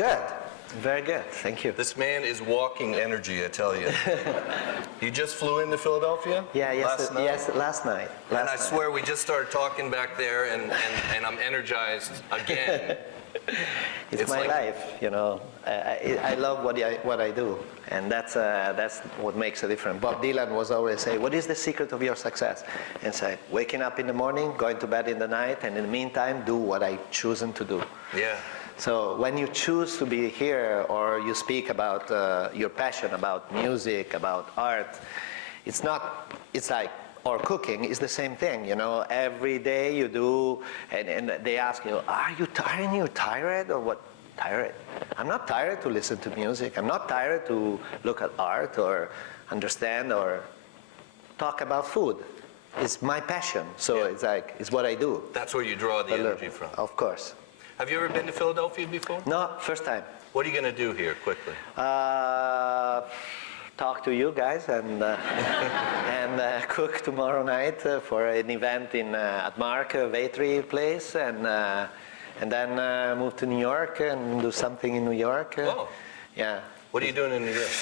Good. Very good. Thank you. This man is walking energy, I tell you. You just flew into Philadelphia? Yeah, last night? yes, last night. And I swear we just started talking back there, and I'm energized again. It's my life, you know. I love what I do, and that's what makes a difference. Bob Dylan was always say, "What is the secret of your success?" And say, "Waking up in the morning, going to bed in the night, and in the meantime, do what I chosen to do." Yeah. So when you choose to be here, or you speak about your passion about music, about art, it's like, or cooking is the same thing, you know. Every day you do, and they ask you, are you tired or what? Tired? I'm not tired to listen to music. I'm not tired to look at art or understand or talk about food. It's my passion, so it's like, it's what I do. That's where you draw the energy from. Of course. Have you ever been to Philadelphia before? No, first time. What are you going to do here, quickly? Talk to you guys and cook tomorrow night for an event at Mark Vatry place, and then move to New York and do something in New York. Oh. Yeah. What are you doing in New York?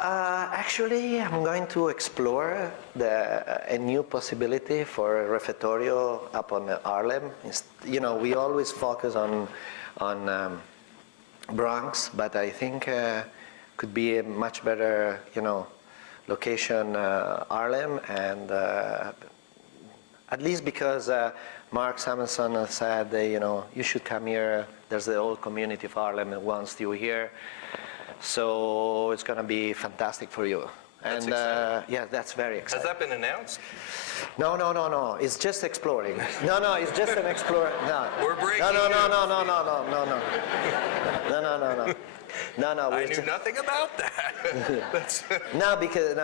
Actually, I'm going to explore a new possibility for a refectorio up on Harlem. You know, we always focus on Bronx, but I think could be a much better, you know, location, Harlem, and at least because Mark Samuelson said, you know, you should come here. There's the whole community of Harlem that wants you here. So it's going to be fantastic for you. That's and yeah, that's very exciting. Has that been announced? No. It's just exploring. No, it's just an explorer. No. We're breaking No. news. No. I knew nothing about that. No, because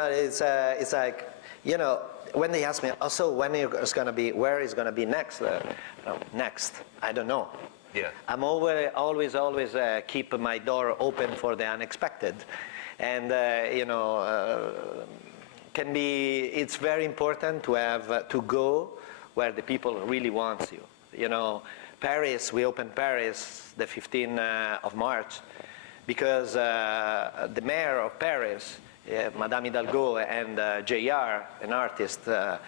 it's like, you know, when they ask me, also when it's going to be, where is going to be next? Next, I don't know. Yeah. I'm always keep my door open for the unexpected, and you know, it's very important to have to go where the people really want you. You know, Paris, we opened Paris the 15th of March, because the mayor of Paris, Madame Hidalgo, and JR, an artist that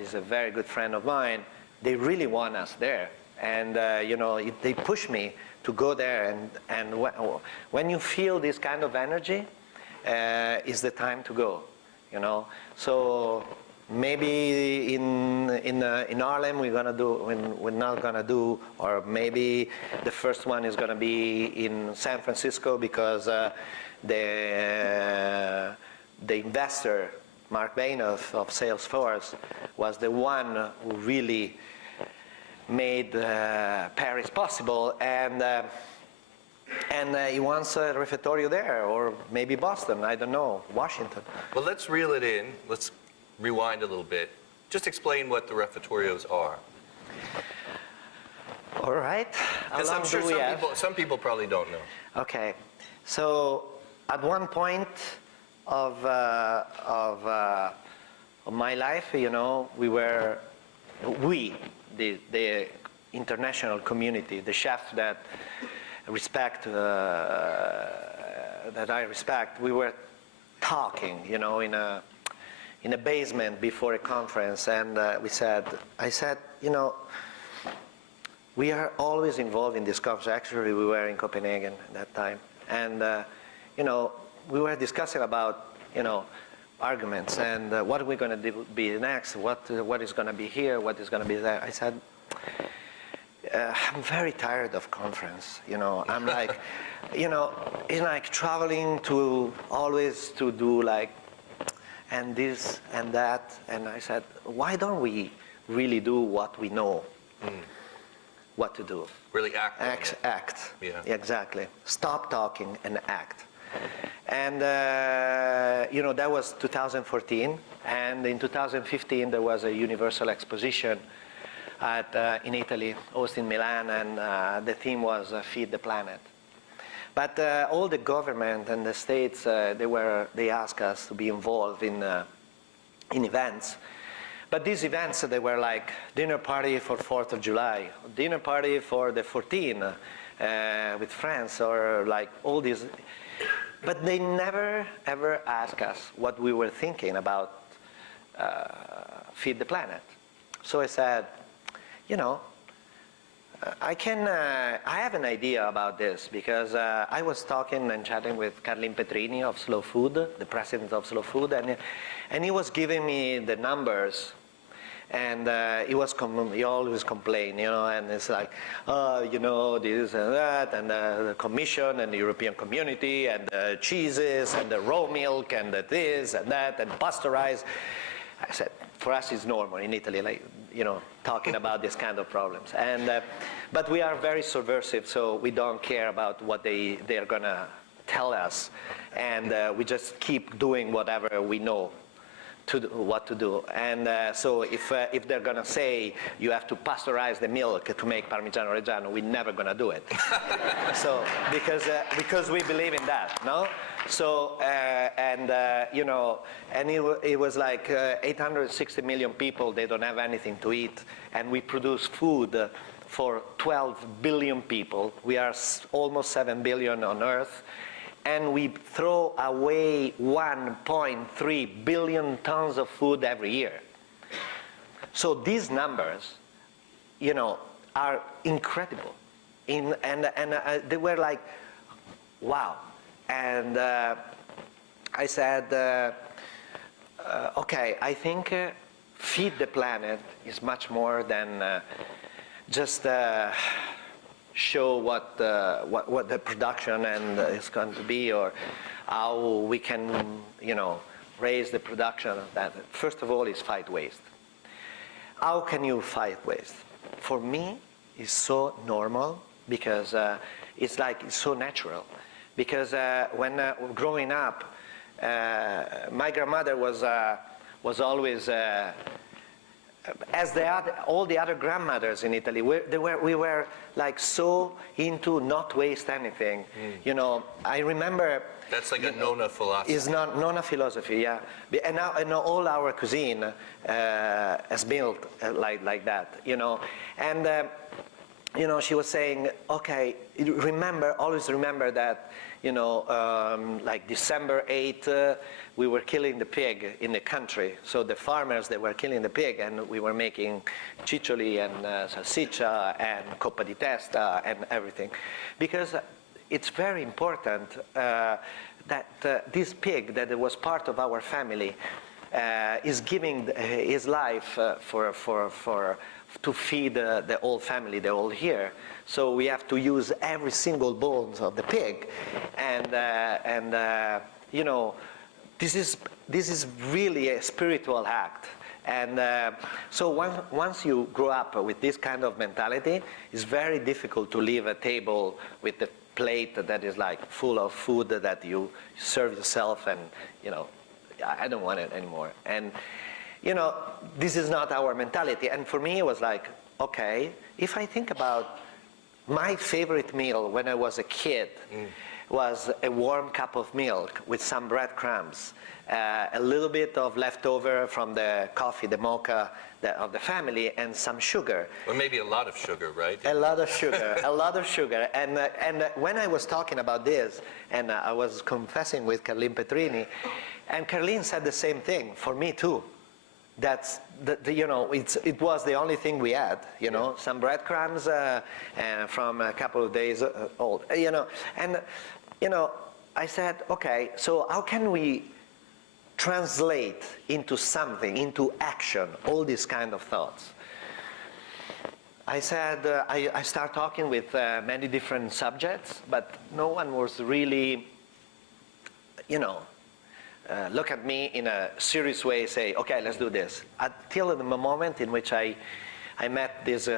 is a very good friend of mine, they really want us there. And you know, they push me to go there, and when you feel this kind of energy, is the time to go, you know. So maybe in Harlem we're not gonna do, or maybe the first one is gonna be in San Francisco, because the investor Mark Bain of Salesforce was the one who really made Paris possible, and he wants a refectorio there, or maybe Boston, I don't know, Washington. Well, let's reel it in. Let's rewind a little bit. Just explain what the refectorios are. All right. Because I'm sure some people probably don't know. Okay. So at one point of my life, you know, the international community, the chefs that I respect, we were talking, you know, in a basement before a conference, and I said, you know, we are always involved in this conference. Actually, we were in Copenhagen at that time, and you know, we were discussing about, you know, arguments and what are we going to be next, what is going to be here, what is going to be there. I said, I'm very tired of conference, you know. I'm like, you know, it's like traveling to always to do like, and this and that. And I said, why don't we really do what we know what to do? Really act. Act. Yeah. Exactly. Stop talking and act. And you know, that was 2014, and in 2015 there was a universal exposition in Italy, hosted in Milan, and the theme was Feed the Planet. But all the government and the states, they asked us to be involved in events. But these events, they were like dinner party for 4th of July, dinner party for the 14th, with France, or like all these. But they never, ever asked us what we were thinking about Feed the Planet. So I said, you know, I have an idea about this, because I was talking and chatting with Carlin Petrini of Slow Food, the president of Slow Food, and he was giving me the numbers, and he always complained, you know, and it's like, you know, this and that, and the Commission and the European Community, and the cheeses, and the raw milk, and the this and that, and pasteurized. I said, for us it's normal in Italy, like, you know, talking about this kind of problems. And but we are very subversive, so we don't care about what they're gonna tell us, and we just keep doing whatever we know what to do. And so if they're gonna say you have to pasteurize the milk to make Parmigiano Reggiano, we're never gonna do it. So because we believe in that, no? So you know, and it was like 860 million people. They don't have anything to eat, and we produce food for 12 billion people. We are almost 7 billion on Earth. And we throw away 1.3 billion tons of food every year. So these numbers, you know, are incredible. And they were like, wow. And I said, okay, I think Feed the Planet is much more than just show what the production and is going to be, or how we can, you know, raise the production of that. First of all, is fight waste. How can you fight waste? For me, it's so normal, because it's so natural. Because when growing up, my grandmother was always, as all the other grandmothers in Italy, we were like so into not waste anything. You know, I remember. That's like a Nona philosophy. It's not Nona philosophy, yeah. And now all our cuisine is built like that, you know. And you know, she was saying, okay, always remember that, you know, like December 8th, we were killing the pig in the country. So the farmers, they were killing the pig, and we were making ciccioli and salsiccia and coppa di testa and everything. Because it's very important that this pig that was part of our family is giving his life to feed the whole family, the whole here. So we have to use every single bones of the pig, and you know, this is really a spiritual act. And so once you grow up with this kind of mentality, it's very difficult to leave a table with the plate that is like full of food that you serve yourself, and you know, I don't want it anymore. And you know, this is not our mentality. And for me, it was like, okay, if I think about my favorite meal when I was a kid, was a warm cup of milk with some breadcrumbs, a little bit of leftover from the coffee, the mocha of the family, and some sugar. Or maybe a lot of sugar, right? A lot of sugar, a lot of sugar. And when I was talking about this, and I was confessing with Carlin Petrini, and Carlin said the same thing for me too. That's you know, it was the only thing we had, you know, some breadcrumbs from a couple of days old, you know. And you know, I said, okay, so how can we translate into something, into action, all these kind of thoughts? I said, I started talking with many different subjects, but no one was really, you know, look at me in a serious way, say, okay, let's do this. Until the moment in which I met this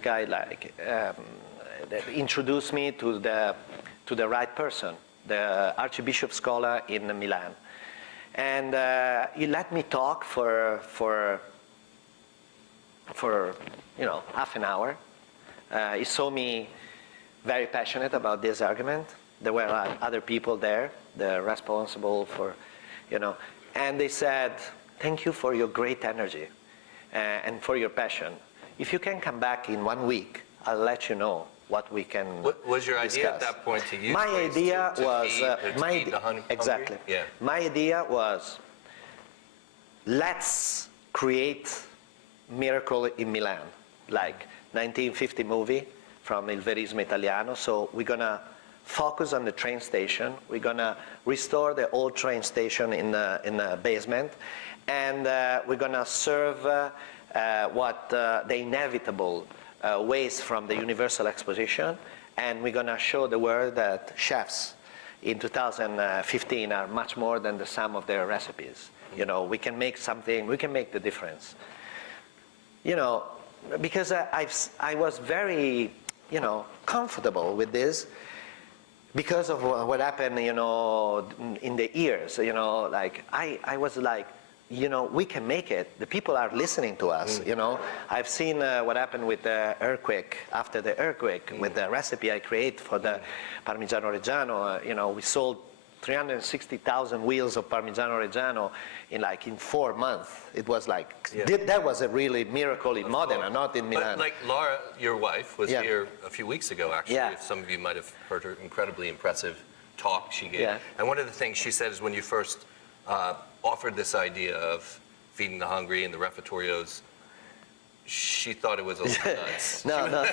guy, like, that introduced me to the right person, the Archbishop Scholar in Milan. And he let me talk for you know, half an hour. He saw me very passionate about this argument. There were other people there, the responsible for, you know, and they said, thank you for your great energy and for your passion. If you can come back in 1 week, I'll let you know what we can What was your idea at discuss. that point to use My waste idea to was feed the hungry? exactly. Yeah. My idea was, let's create miracle in Milan, like 1950 movie from Il Verismo Italiano. So we're gonna focus on the train station. We're gonna restore the old train station in the basement, and we're gonna serve what the inevitable waste from the Universal Exposition, and we're gonna show the world that chefs in 2015 are much more than the sum of their recipes. You know, we can make something, we can make the difference. You know, because I was very, you know, comfortable with this because of what happened, you know, in the years, you know, like I was like, you know, we can make it. The people are listening to us, you know. I've seen what happened with the earthquake, after the earthquake, with the recipe I create for the Parmigiano Reggiano. You know, we sold 360,000 wheels of Parmigiano Reggiano in 4 months. It was like, that was a really miracle in Modena, not in Milan. But like Laura, your wife, was Yeah. here a few weeks ago, actually. Yeah. Some of you might have heard her incredibly impressive talk she gave. Yeah. And one of the things she said is when you first offered this idea of feeding the hungry and the refectorios, she thought it was a little nuts. No.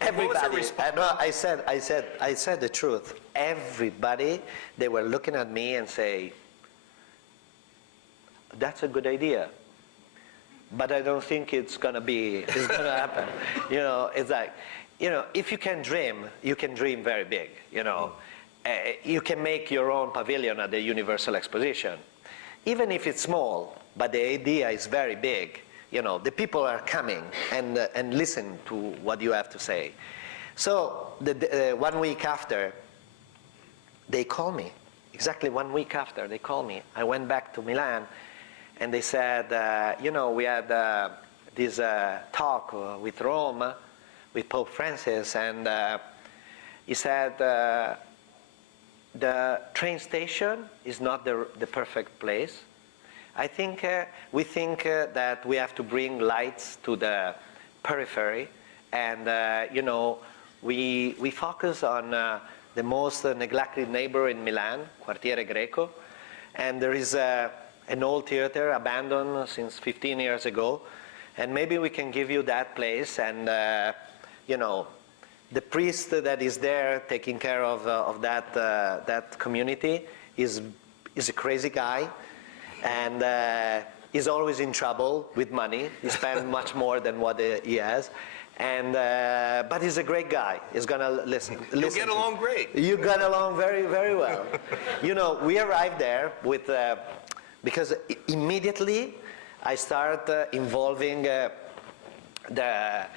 Everybody. response? No, I said the truth. Everybody, they were looking at me and say, "That's a good idea, but I don't think it's gonna happen." You know, it's like, you know, if you can dream, you can dream very big. You know, you can make your own pavilion at the Universal Exposition, even if it's small, but the idea is very big. You know, the people are coming and listen to what you have to say. So 1 week after, they called me. Exactly 1 week after, they called me. I went back to Milan, and they said, you know, we had this talk with Rome, with Pope Francis, and he said, the train station is not the perfect place. I think we think that we have to bring lights to the periphery, and you know, we focus on the most neglected neighbor in Milan, Quartiere Greco, and there is an old theater abandoned since 15 years ago, and maybe we can give you that place, and you know, the priest that is there taking care of that community is a crazy guy. And he's always in trouble with money. He spends much more than what he has, and but he's a great guy. He's gonna listen. You get along great. You got along very, very well. You know, we arrived there with because immediately I started involving the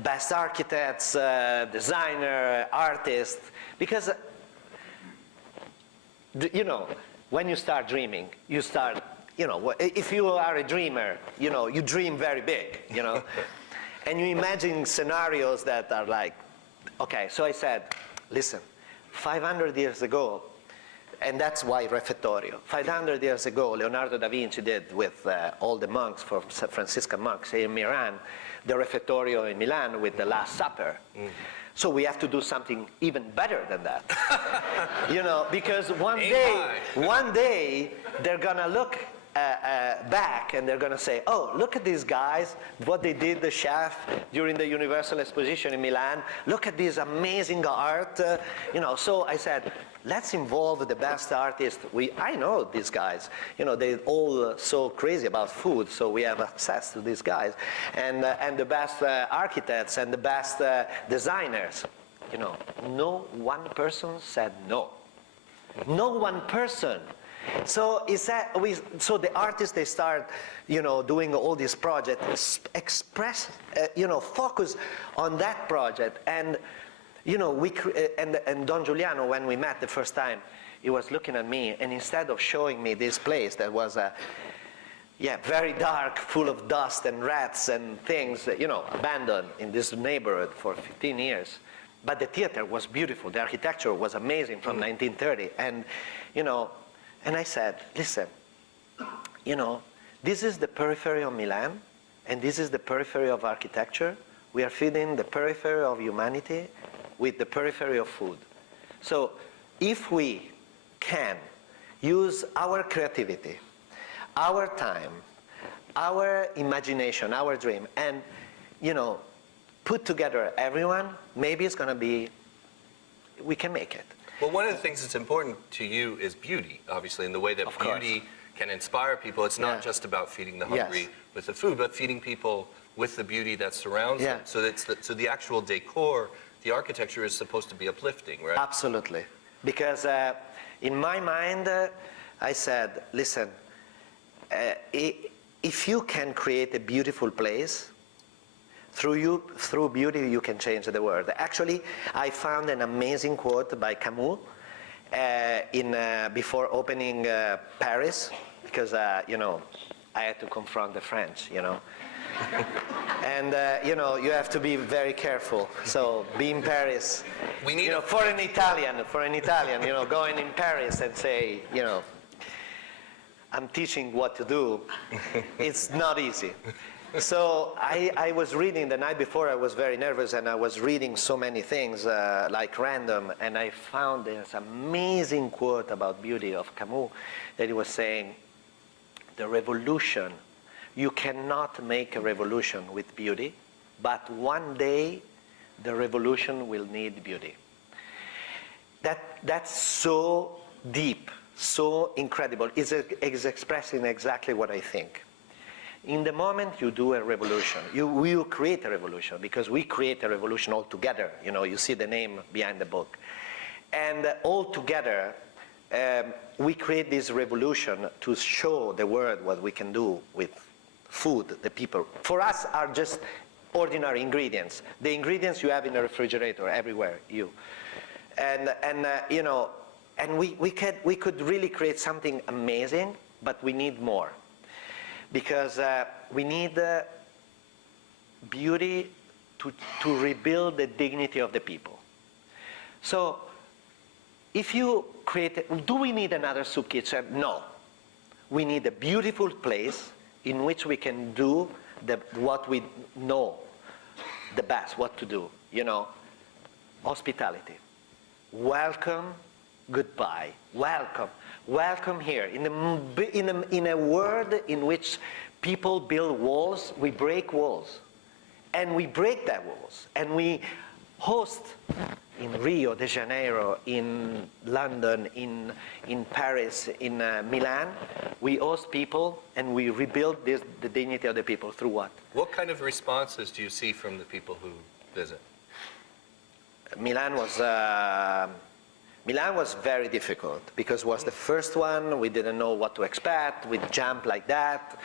best architects, designer, artists, because you know. When you start dreaming, you start, you know, if you are a dreamer, you know, you dream very big, you know, and you imagine scenarios that are like, okay, so I said, listen, 500 years ago, and that's why refettorio, 500 years ago, Leonardo da Vinci did with all the monks, for Franciscan monks in Milan, the refettorio in Milan with the Last Supper. So we have to do something even better than that. You know, because one day they're gonna look back and they're gonna say, oh, look at these guys, what they did, the chef, during the Universal Exposition in Milan. Look at this amazing art. You know, so I said, let's involve the best artists. I know these guys. You know, they're all so crazy about food, so we have access to these guys. And the best architects and the best designers. You know, no one person said no. No one person. So so the artists, they start, you know, doing all these projects, express, you know, focus on that project. And you know, and Don Giuliano, when we met the first time, he was looking at me, and instead of showing me this place that was very dark, full of dust and rats and things, you know, abandoned in this neighborhood for 15 years, but the theater was beautiful, the architecture was amazing from 1930, and you know, and I said, listen, you know, this is the periphery of Milan, and this is the periphery of architecture. We are feeding the periphery of humanity with the periphery of food. So if we can use our creativity, our time, our imagination, our dream, and, put together everyone, maybe it's going to be, we can make it. Well, one of the things that's important to you is beauty, obviously, in the way that Of course. beauty can inspire people. It's not just about feeding the hungry with the food, but feeding people with the beauty that surrounds them. So so the actual decor, the architecture is supposed to be uplifting, right? Absolutely. Because in my mind, I said, listen, if you can create a beautiful place, through beauty you can change the world. Actually, I found an amazing quote by Camus before opening Paris, because I had to confront the French, and you have to be very careful. So be in Paris. We need for an Italian, going in Paris and say, I'm teaching what to do. It's not easy. So I was reading the night before. I was very nervous, and I was reading so many things like random, and I found this amazing quote about beauty of Camus that he was saying, the revolution, you cannot make a revolution with beauty, but one day the revolution will need beauty. That's so deep, so incredible. It's expressing exactly what I think. In the moment you do a revolution, you create a revolution, because we create a revolution all together. You see the name behind the book. And all together, we create this revolution to show the world what we can do with food, the people. For us are just ordinary ingredients. The ingredients you have in a refrigerator everywhere, And we could really create something amazing, but we need more. Because we need beauty to rebuild the dignity of the people. So if you do we need another soup kitchen? No. We need a beautiful place in which we can do what we know the best, what to do, hospitality. Welcome, goodbye, welcome. Welcome here. In a world in which people build walls, we break walls. And we break that walls. And we host in Rio de Janeiro, in London, in Paris, in Milan, we host people and we rebuild the dignity of the people through what? What kind of responses do you see from the people who visit? Milan was very difficult because it was the first one. We didn't know what to expect. We jumped like that.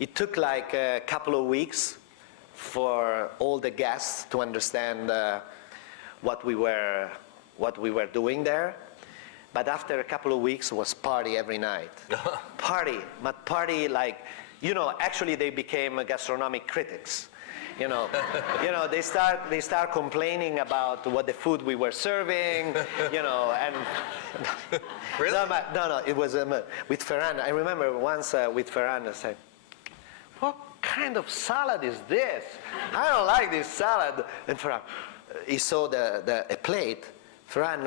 It took like a couple of weeks for all the guests to understand what we were doing there. But after a couple of weeks, it was party every night. Party, but party like, actually they became gastronomic critics. They start complaining about what the food we were serving, and really? No, it was with Ferran. I remember once with Ferran, I said, "What kind of salad is this? I don't like this salad." And Ferran, he saw a plate. Ferran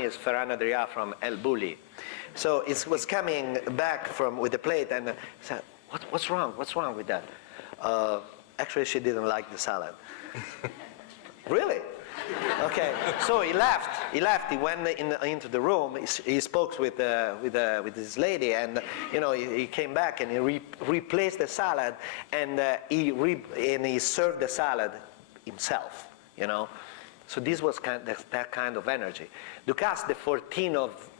is Ferran Adrià from El Bulli, so it was coming back with the plate, and I said, "What's wrong? What's wrong with that?" Actually, she didn't like the salad. Really? Okay. So he left. He went into the room. He spoke with this lady, and he came back and he replaced the salad, and he served the salad himself. So this was that kind of energy. Ducasse, the 14th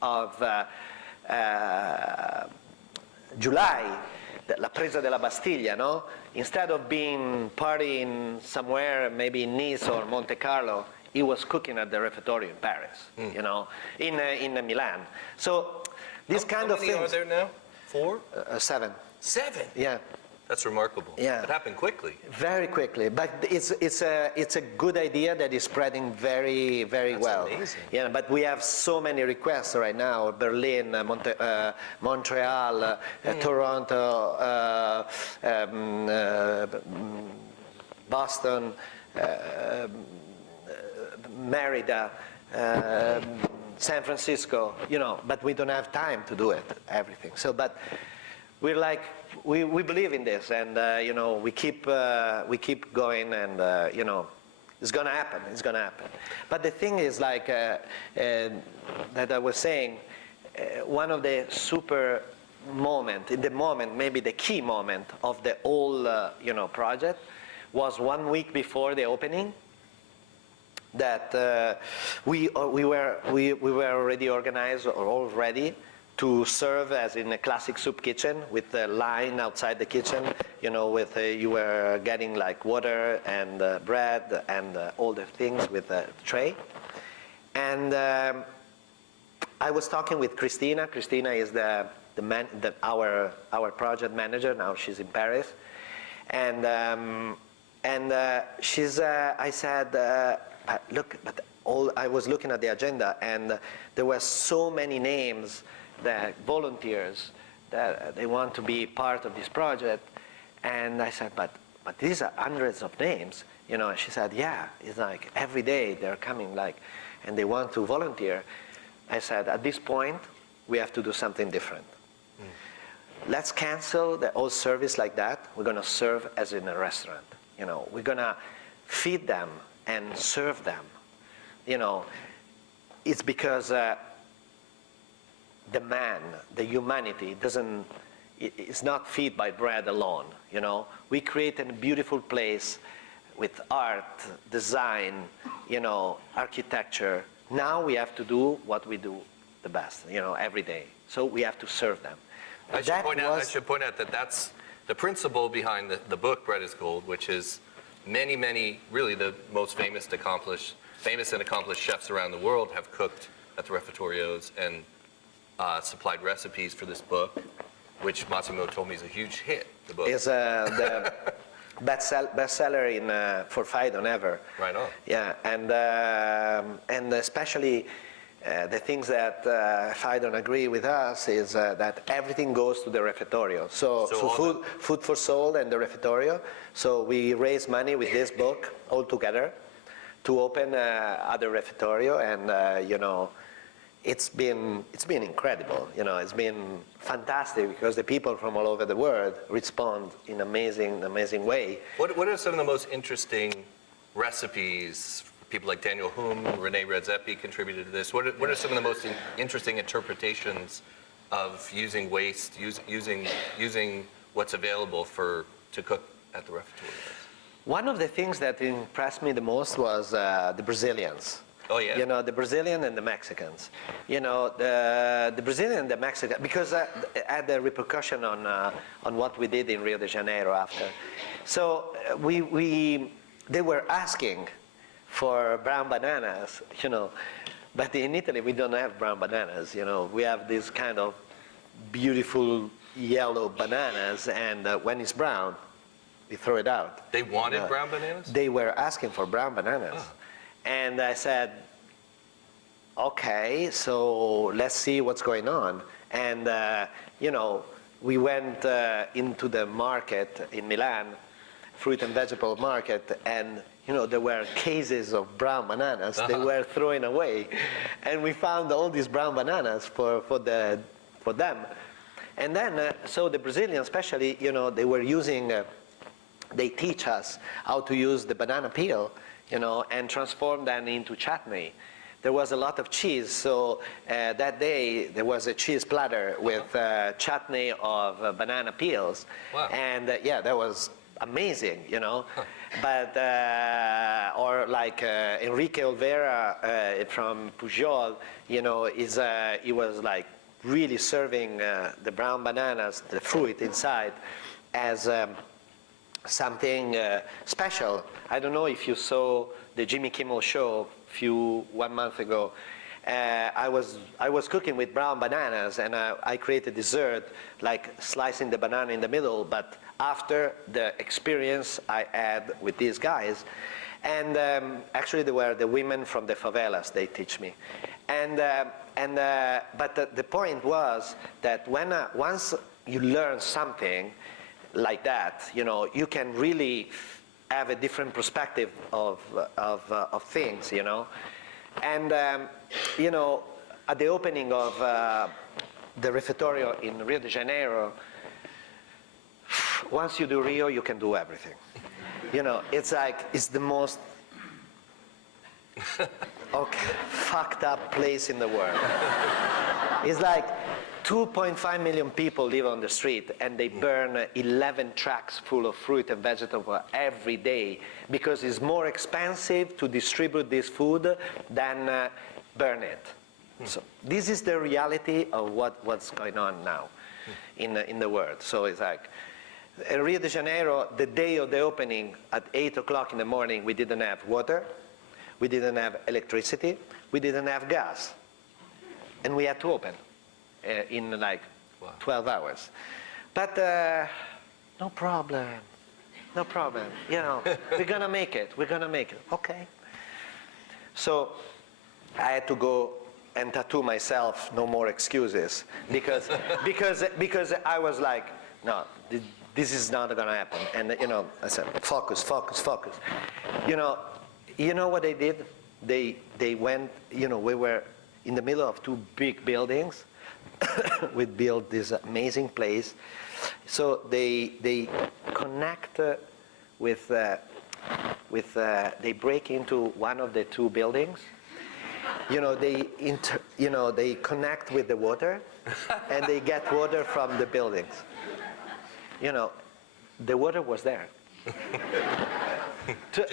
of July, la presa della Bastiglia, no? Instead of being partying somewhere, maybe in Nice or Monte Carlo, he was cooking at the refectory in Paris, in Milan. So this kind of things. How many are there now? 4? 7. 7? Yeah. That's remarkable. Yeah. It happened quickly. Very quickly, but it's a good idea that is spreading very, very well. That's amazing. Yeah, but we have so many requests right now: Berlin, Montreal, Toronto, Boston, Merida, San Francisco, but we don't have time to do it, everything. So, but we're like, we believe in this, and we keep going, and it's gonna happen. It's gonna happen. But the thing is, like that I was saying, one of the super moment, maybe the key moment of the whole project was 1 week before the opening. That we were already organized or all ready to serve as in a classic soup kitchen with the line outside the kitchen, with you were getting like water and bread and all the things with a tray. And I was talking with Christina. Christina is our project manager. Now she's in Paris, and she's. I said, look, but I was looking at the agenda, and there were so many names that volunteers that they want to be part of this project, and I said, but these are hundreds of names, And she said, yeah, it's like every day they're coming, and they want to volunteer. I said, at this point, we have to do something different. Let's cancel the whole service like that. We're going to serve as in a restaurant. We're going to feed them and serve them. It's because the man, the humanity, it's not fed by bread alone. We created a beautiful place with art, design, architecture. Now we have to do what we do the best, every day. So we have to serve them. I should point out that that's the principle behind the book Bread is Gold, which is many, really the most famous and accomplished chefs around the world have cooked at the refettorios and supplied recipes for this book, which Massimo told me is a huge hit. The book is the bestseller for Phaidon ever. Right on. Yeah, and especially the things that Phaidon agree with us is that everything goes to the refettorio. So food for soul and the refettorio. So we raise money with this book all together to open other refettorio, and it's been incredible. It's been fantastic because the people from all over the world respond in amazing way. What are some of the most interesting recipes? People like Daniel Hume, Rene Redzepi contributed to this. What are some of the most interesting interpretations of using waste, using what's available to cook at the refectorios? One of the things that impressed me the most was the Brazilians. Oh yeah. The Brazilian and the Mexicans. The Brazilian and the Mexican, because it had a repercussion on what we did in Rio de Janeiro after. So they were asking for brown bananas, but in Italy we don't have brown bananas. We have this kind of beautiful yellow bananas, and when it's brown, we throw it out. They wanted brown bananas? They were asking for brown bananas. Oh. And I said, okay, so let's see what's going on. And, we went into the market in Milan, fruit and vegetable market, and, there were cases of brown bananas they were throwing away. And we found all these brown bananas for them. And then, so the Brazilians especially, they were using, they teach us how to use the banana peel, and transform them into chutney. There was a lot of cheese, so that day there was a cheese platter with chutney of banana peels. Wow. And that was amazing, But, or like Enrique Olvera from Pujol, he was like really serving the brown bananas, the fruit inside, as something special. I don't know if you saw the Jimmy Kimmel show 1 month ago. I was cooking with brown bananas, and I created dessert, like slicing the banana in the middle, but after the experience I had with these guys. And actually they were the women from the favelas, they teach me. But the point was that once you learn something like that, you can really have a different perspective of things, you know. And, you know, at the opening of the refectorio in Rio de Janeiro, once you do Rio, you can do everything. You know, it's like, it's the most fucked up place in the world. It's like 2.5 million people live on the street, and they burn 11 trucks full of fruit and vegetable every day because it's more expensive to distribute this food than burn it. So this is the reality of what's going on now in the world. So it's like, in Rio de Janeiro, the day of the opening at 8 o'clock in the morning, we didn't have water, we didn't have electricity, we didn't have gas. And we had to open in like 12 hours. But no problem, no problem. You know, we're gonna make it, we're gonna make it. Okay. So I had to go and tattoo myself, no more excuses, because I was like, no, this is not going to happen. And, you know, I said, focus, focus, focus. You know what they did? They went, you know, we were in the middle of two big buildings. We built this amazing place. So they connect with they break into one of the two buildings. You know, they connect with the water, and they get water from the buildings. You know, the water was there.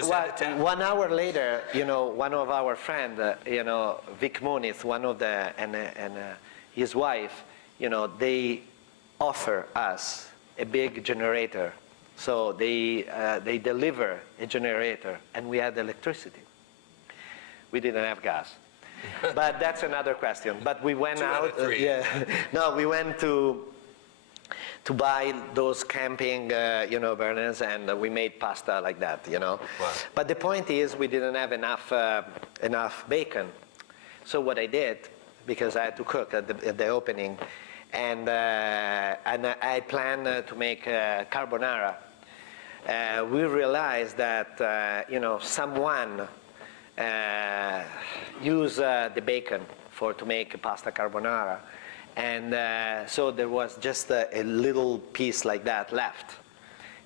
1 hour later, you know, one of our friends, you know, Vic Muniz, one of the, and his wife, you know, they offer us a big generator. So they deliver a generator, and we had electricity. We didn't have gas. But that's another question. But we went out. No, we went to buy those camping, you know, burners, and we made pasta like that, you know. Wow. But the point is, we didn't have enough bacon. So what I did, because I had to cook at the opening, and I planned to make carbonara. We realized that, you know, someone use the bacon to make pasta carbonara, and so there was just a little piece like that left,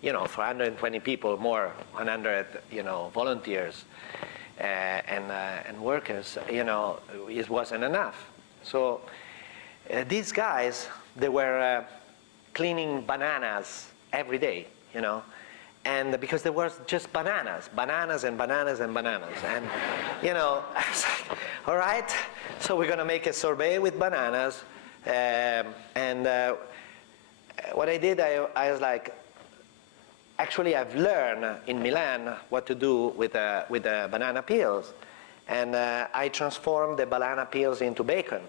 you know, for 120 people, more 100, you know, volunteers and workers, you know, it wasn't enough. So these guys, they were cleaning bananas every day, you know. And because there was just bananas and bananas and bananas. And, you know, I was like, all right, so we're going to make a sorbet with bananas. And what I did, I was like, actually, I've learned in Milan what to do with the banana peels. And I transformed the banana peels into bacon.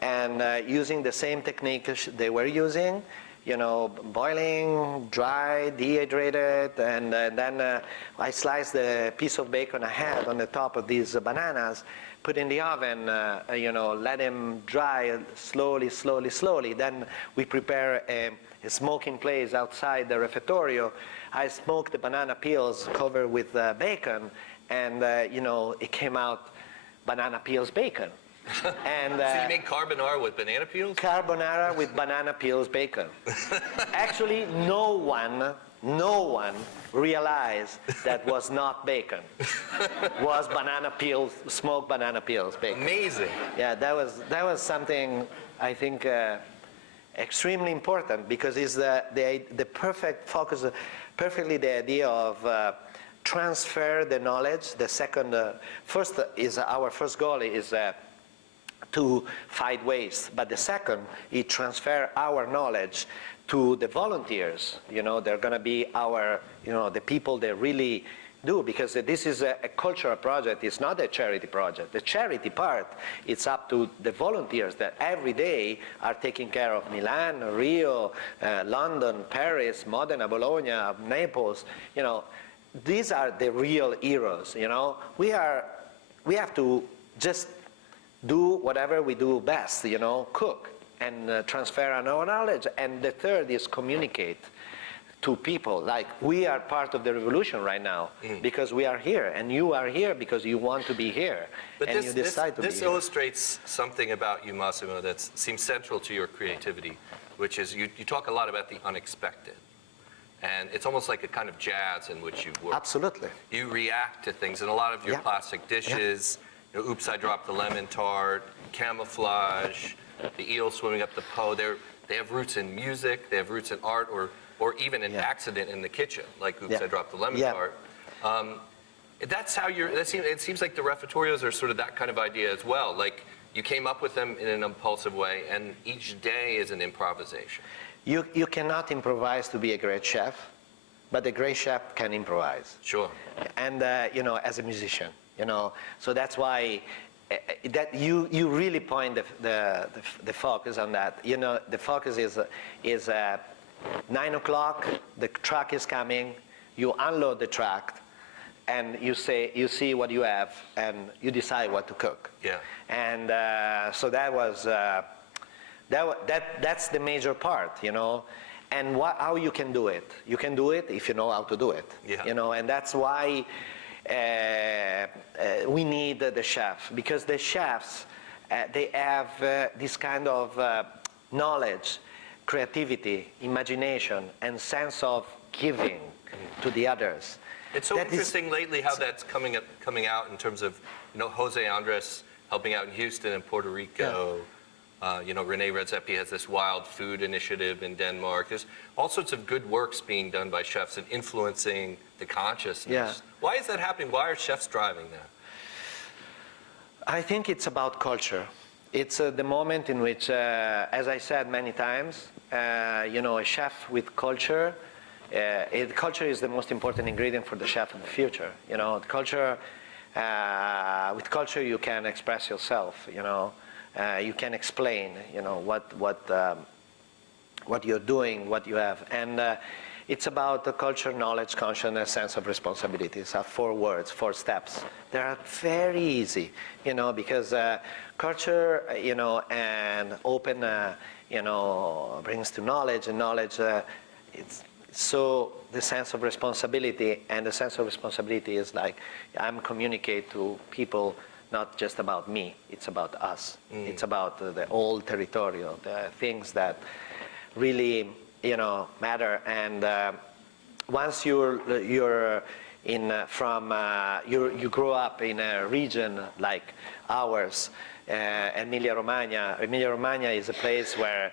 And using the same technique they were using, you know, boiling, dry, dehydrated, and then I sliced the piece of bacon I had on the top of these bananas, put in the oven, you know, let them dry slowly, slowly, slowly. Then we prepare a smoking place outside the refectorio. I smoked the banana peels covered with bacon, and, you know, it came out banana peels bacon. And, so you made carbonara with banana peels? Carbonara with banana peels bacon. Actually, no one realized that was not bacon. Was banana peels, smoked banana peels bacon. Amazing. Yeah, that was something I think extremely important, because it's the perfect focus, perfectly the idea of transfer the knowledge. The second, first is our first goal is to fight waste, but the second is transfer our knowledge to the volunteers. You know, they're going to be our, you know, the people that really do, because this is a cultural project. It's not a charity project. The charity part, it's up to the volunteers that every day are taking care of Milan, Rio, London, Paris, Modena, Bologna, Naples. You know, these are the real heroes. You know, we have to just do whatever we do best, you know, cook and transfer our knowledge. And the third is communicate to people. Like, we are part of the revolution right now because we are here, and you are here because you want to be here, But and you decide to be this here. illustrates something about you, Massimo, that seems central to your creativity, which is you talk a lot about the unexpected. And it's almost like a kind of jazz in which you work. Absolutely. You react to things, and a lot of your plastic dishes, you know, Oops, I Dropped the Lemon Tart, Camouflage, the eel swimming up the Po, they have roots in music, they have roots in art, or even an accident in the kitchen, like Oops, I Dropped the Lemon Tart. That's how it seems like the repertorios are sort of that kind of idea as well. Like, you came up with them in an impulsive way, and each day is an improvisation. You cannot improvise to be a great chef, but a great chef can improvise. Sure. And you know, as a musician, you know, so that's why that you really point the focus on that. You know, the focus is 9 o'clock. The truck is coming. You unload the truck, and you see what you have, and you decide what to cook. Yeah. And so that was. That's the major part, you know, and how you can do it. You can do it if you know how to do it, you know, and that's why we need the chef, because the chefs, they have this kind of knowledge, creativity, imagination, and sense of giving to the others. It's so interesting lately how that's coming out in terms of, you know, Jose Andres helping out in Houston and Puerto Rico. You know, Rene Redzepi has this wild food initiative in Denmark. There's all sorts of good works being done by chefs and influencing the consciousness. Yeah. Why is that happening? Why are chefs driving that? I think it's about culture. It's the moment in which, as I said many times, you know, a chef with culture, culture is the most important ingredient for the chef of the future. You know, culture, with culture you can express yourself, you know. You can explain, you know, what you're doing, what you have, and it's about the culture, knowledge, consciousness, sense of responsibilities. 4 words, 4 steps. They are very easy, you know, because culture, you know, and open, you know, brings to knowledge, and knowledge, it's so the sense of responsibility, and the sense of responsibility is like I'm communicate to people. Not just about me, it's about us. It's about the whole territorial, the things that really, you know, matter. And once you grow up in a region like ours, Emilia-Romagna. Emilia-Romagna is a place where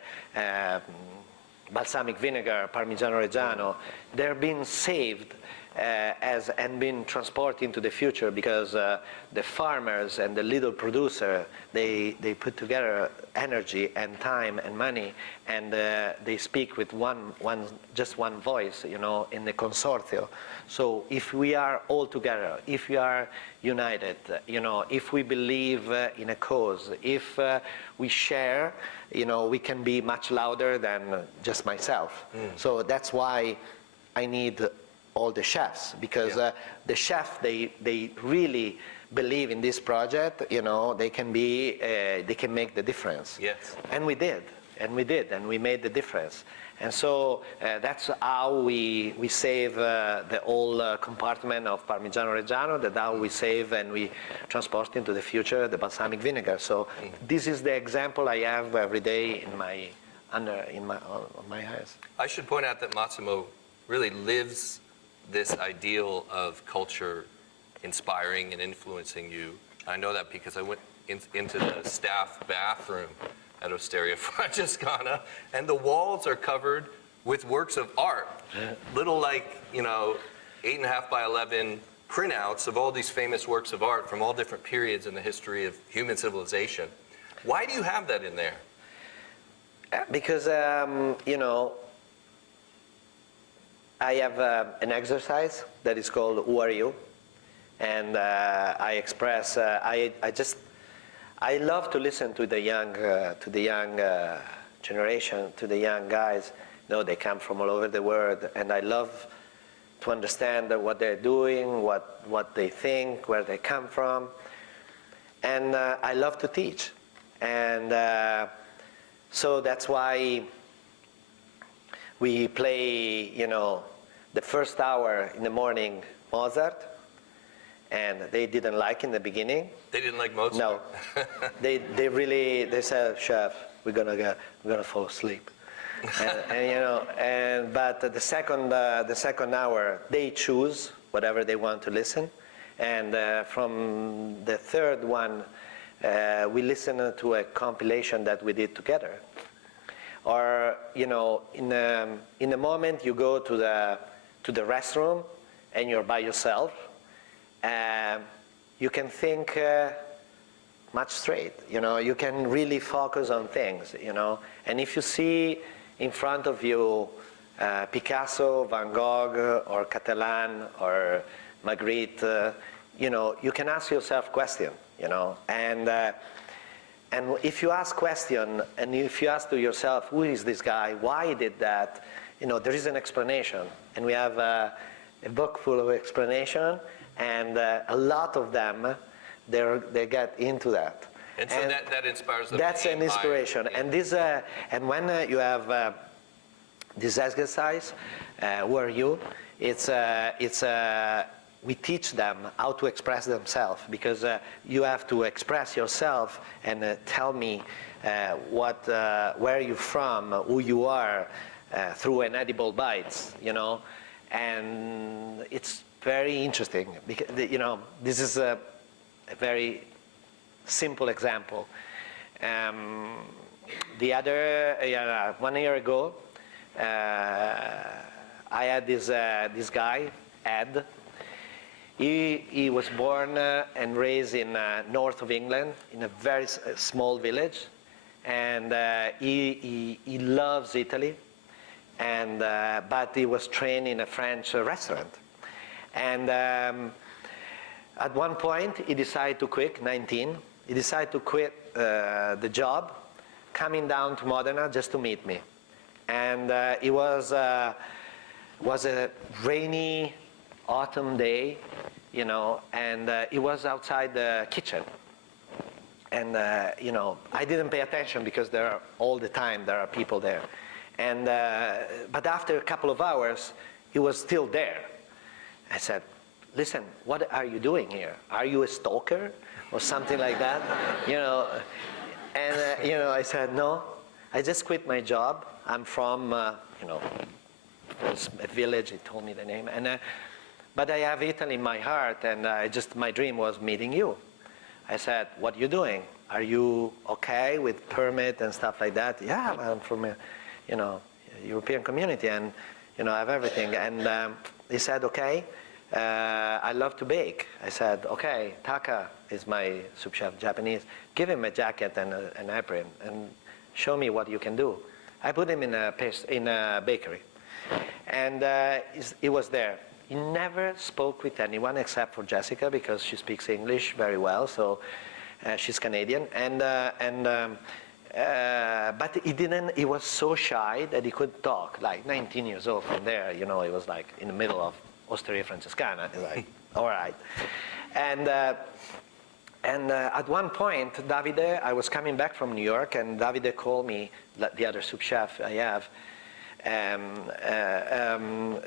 balsamic vinegar, Parmigiano Reggiano, they're being saved and been transported into the future because the farmers and the little producer, they put together energy and time and money, and they speak with just one voice, you know, in the consortio. So if we are all together, if we are united, you know, if we believe in a cause, if we share, you know, we can be much louder than just myself. So that's why I need all the chefs, because the chefs, they really believe in this project, you know, they can make the difference. Yes. And we did, and we made the difference. And so that's how we save the whole compartment of Parmigiano Reggiano, that's how we save and we transport into the future the balsamic vinegar. So this is the example I have every day on my eyes. I should point out that Massimo really lives this ideal of culture inspiring and influencing you. I know that because I went into the staff bathroom at Osteria Francescana, and the walls are covered with works of art. Little, like, you know, 8.5 by 11 printouts of all these famous works of art from all different periods in the history of human civilization. Why do you have that in there? Because, you know, I have an exercise that is called "Who Are You?" and I express. I love to listen to the young generation, to the young guys. You know, they come from all over the world, and I love to understand what they're doing, what they think, where they come from, and I love to teach, and so that's why. we play, the first hour in the morning Mozart, and they didn't like in the beginning. They didn't like Mozart? No. They said, "Chef, we're gonna fall asleep." But the second hour, they choose whatever they want to listen. And from the third one, we listen to a compilation that we did together. Or, in the moment you go to the restroom and you're by yourself, you can think much straight. You can really focus on things. And if you see in front of you Picasso, Van Gogh, or Catalan, or Magritte, you can ask yourself questions. And if you ask question, and if you ask to yourself, who is this guy? Why he did that? There is an explanation, and we have a book full of explanation, and a lot of them, they get into that. And so that inspires them. That's an inspiration. Yeah. And this, and when you have this exercise, who are you? We teach them how to express themselves, because you have to express yourself and tell me where you're from, who you are, through an edible bites, and it's very interesting because this is a very simple example. The other 1 year ago, I had this guy, Ed. He was born and raised in north of England, in a very small village, and he loves Italy, and but he was trained in a French restaurant. And at one point, he decided to quit, 19. He decided to quit the job, coming down to Modena just to meet me. And it was a rainy autumn day, and it was outside the kitchen. And, I didn't pay attention because all the time there are people there. And, but after a couple of hours, he was still there. I said, "Listen, what are you doing here? Are you a stalker or something like that?" And, I said, "No, I just quit my job. I'm from, a village," he told me the name, and but I have Italy in my heart, and my dream was meeting you. I said, "What are you doing? Are you okay with permit and stuff like that?" "Yeah, I'm from a, European community, and, I have everything." And he said, "Okay, I love to bake." I said, "Okay, Taka is my sous chef, Japanese. Give him a jacket and an apron, and show me what you can do." I put him in a bakery, and he was there. He never spoke with anyone except for Jessica, because she speaks English very well, so she's Canadian. But he didn't. He was so shy that he couldn't talk. Like 19 years old from there, he was like in the middle of Osteria Francescana. He's like, all right. And at one point, Davide, I was coming back from New York, and Davide called me, the other sous chef I have.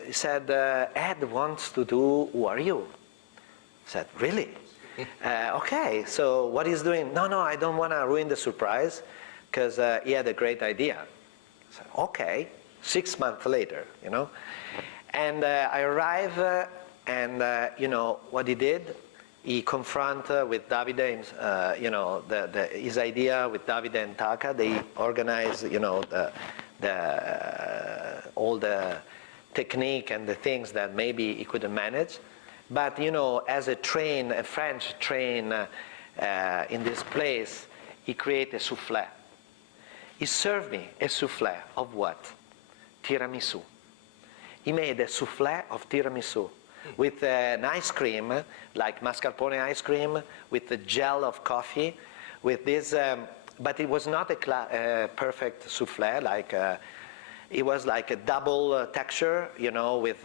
He said, "Ed wants to do Who Are You?" I said, "Really?" "Okay, so what he's doing?" No, I don't want to ruin the surprise, because he had a great idea. I said, "Okay." 6 months later, And I arrived, and what he did, he confronted with Davide, his idea with Davide and Taka. They organized, all the technique and the things that maybe he couldn't manage. But, as a French train in this place, he created a soufflé. He served me a soufflé of what? Tiramisu. He made a soufflé of tiramisu with an ice cream, like mascarpone ice cream, with the gel of coffee, with this, but it was not a perfect soufflé, it was like a double texture, with,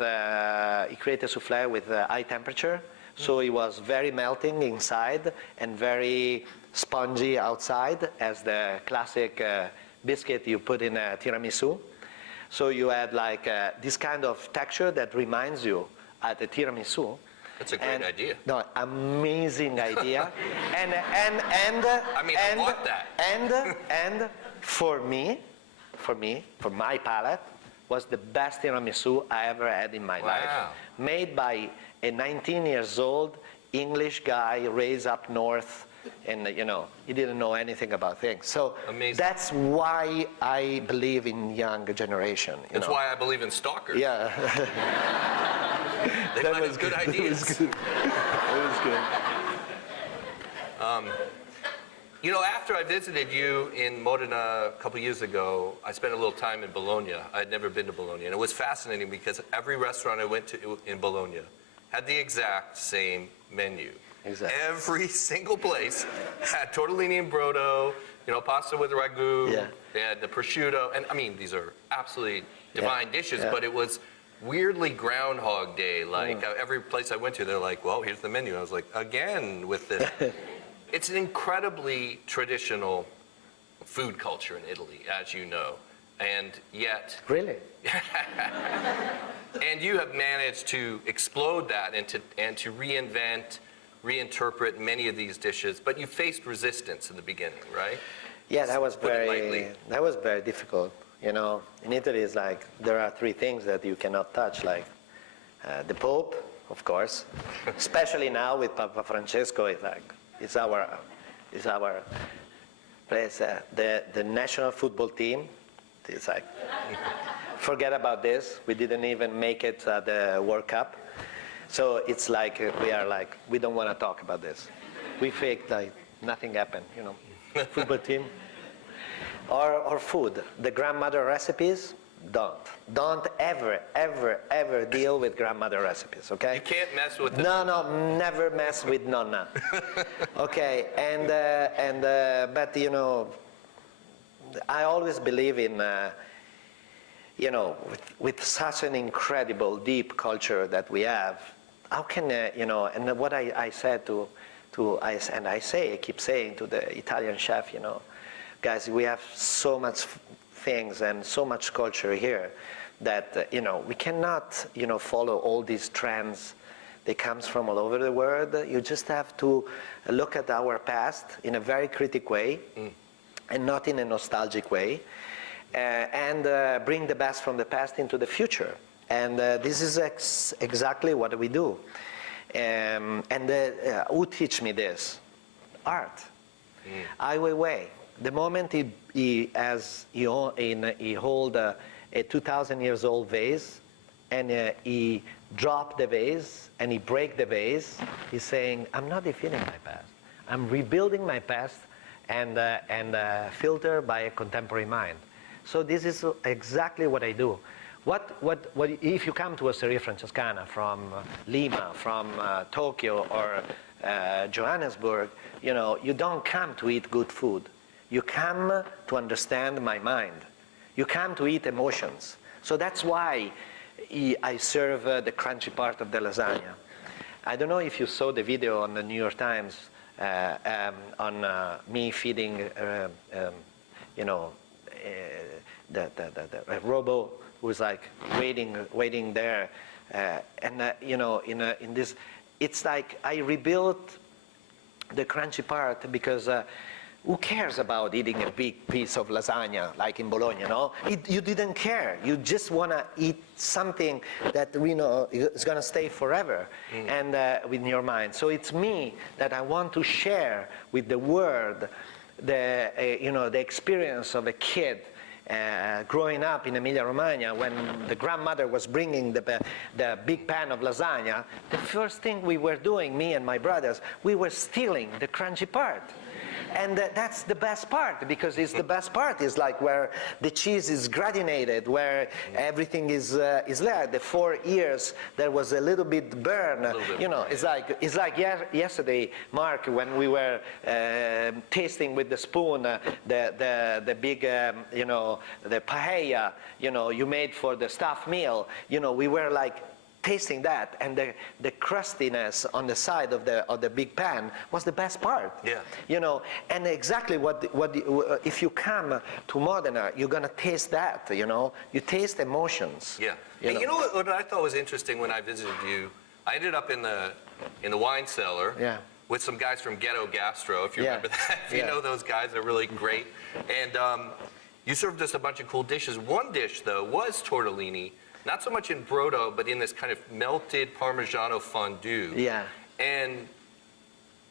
he created a soufflé with high temperature, so it was very melting inside and very spongy outside, as the classic biscuit you put in a tiramisu. So you had like this kind of texture that reminds you at the tiramisu. That's a great idea. No, amazing idea. and I mean, I want that. And for my palate, was the best tiramisu I ever had in my life. Made by a 19 years old English guy raised up north, and he didn't know anything about things. So amazing. That's why I believe in younger generation. That's why I believe in stalkers. Yeah. They find us good ideas. It was good. It was good. After I visited you in Modena a couple years ago, I spent a little time in Bologna. I'd never been to Bologna, and it was fascinating because every restaurant I went to in Bologna had the exact same menu. Exactly. Every single place had tortellini and brodo, pasta with ragu. Yeah. They had the prosciutto, and I mean, these are absolutely divine dishes, but it was weirdly Groundhog Day. Like every place I went to, they're like, well, here's the menu. I was like, again with this. It's an incredibly traditional food culture in Italy, as you know, and yet... Really? And you have managed to explode that and to reinvent, reinterpret many of these dishes, but you faced resistance in the beginning, right? Yeah, that was very difficult. In Italy, it's like there are three things that you cannot touch, like the Pope, of course, especially now with Papa Francesco. It's our place. The national football team. It's like forget about this. We didn't even make it at the World Cup. So it's like we don't want to talk about this. We faked like nothing happened. Football team. Or food. The grandmother recipes, don't ever deal with grandmother recipes, okay? You can't mess with them. No, never mess with nonna. Okay, but I always believe in with such an incredible deep culture that we have, how can and what I said I keep saying to the Italian chef, guys, we have so much things and so much culture here that we cannot follow all these trends that comes from all over the world. You just have to look at our past in a very critical way and not in a nostalgic way, and bring the best from the past into the future. And this is exactly what we do. Who teach me this? Art. Ai Weiwei. The moment he hold a 2,000 years old vase, and he drop the vase and he break the vase, he's saying, I'm not defeating my past. I'm rebuilding my past and filter by a contemporary mind. So this is exactly what I do. What if you come to Osteria Francescana from Lima, from Tokyo or Johannesburg, you don't come to eat good food. You come to understand my mind. You come to eat emotions. So that's why I serve the crunchy part of the lasagna. I don't know if you saw the video on the New York Times on me feeding, the robot who's like waiting there, in this, it's like I rebuilt the crunchy part because. Who cares about eating a big piece of lasagna like in Bologna, no? You didn't care. You just want to eat something that is going to stay forever and within your mind. So it's me that I want to share with the world the experience of a kid growing up in Emilia-Romagna when the grandmother was bringing the big pan of lasagna. The first thing we were doing, me and my brothers, we were stealing the crunchy part. And that's the best part, because it's the best part is like where the cheese is gratinated, where everything is there. The 4 ears, there was a little bit burn. It's like yesterday, Mark, when we were tasting with the spoon the big the paella you made for the staff meal. We were like tasting that, and the crustiness on the side of the big pan was the best part. Yeah. You know, and exactly if you come to Modena, you're gonna taste that. You know, you taste emotions. Yeah. You know what I thought was interesting when I visited you? I ended up in the wine cellar. Yeah. With some guys from Ghetto Gastro, if you remember that. If you know those guys, they're really great. And you served us a bunch of cool dishes. One dish, though, was tortellini, not so much in brodo, but in this kind of melted Parmigiano fondue. Yeah. And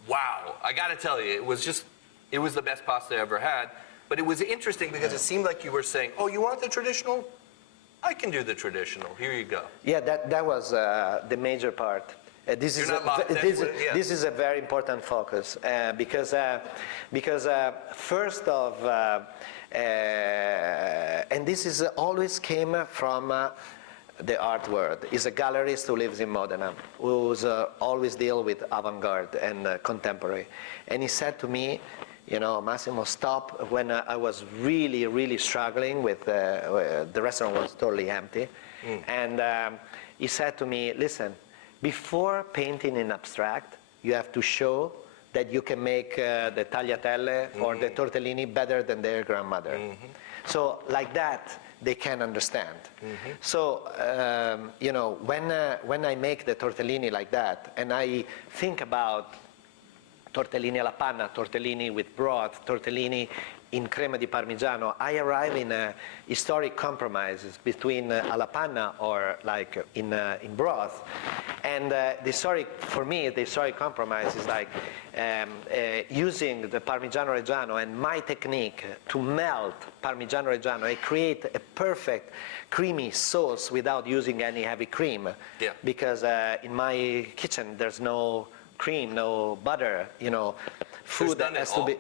wow, I got to tell you, it was the best pasta I ever had. But it was interesting because it seemed like you were saying, oh, you want the traditional? I can do the traditional. Here you go. Yeah, that was the major part. This is a very important focus because first of and this is always came from the art world. He's a gallerist who lives in Modena, who's always deal with avant-garde and contemporary. And he said to me, you know, Massimo, stop. When I was really, really struggling with the restaurant was totally empty, and he said to me, listen. Before painting in abstract, you have to show that you can make the tagliatelle or the tortellini better than their grandmother. So like that, they can understand. So, you know, when I make the tortellini like that, and I think about tortellini alla panna, tortellini with broth, tortellini in crema di Parmigiano, I arrive in a historic compromises between alla panna or like in broth. And for me, the historic compromise is like using the Parmigiano Reggiano and my technique to melt Parmigiano Reggiano and create a perfect creamy sauce without using any heavy cream. Yeah. Because in my kitchen, there's no cream, no butter, you know. Food has to be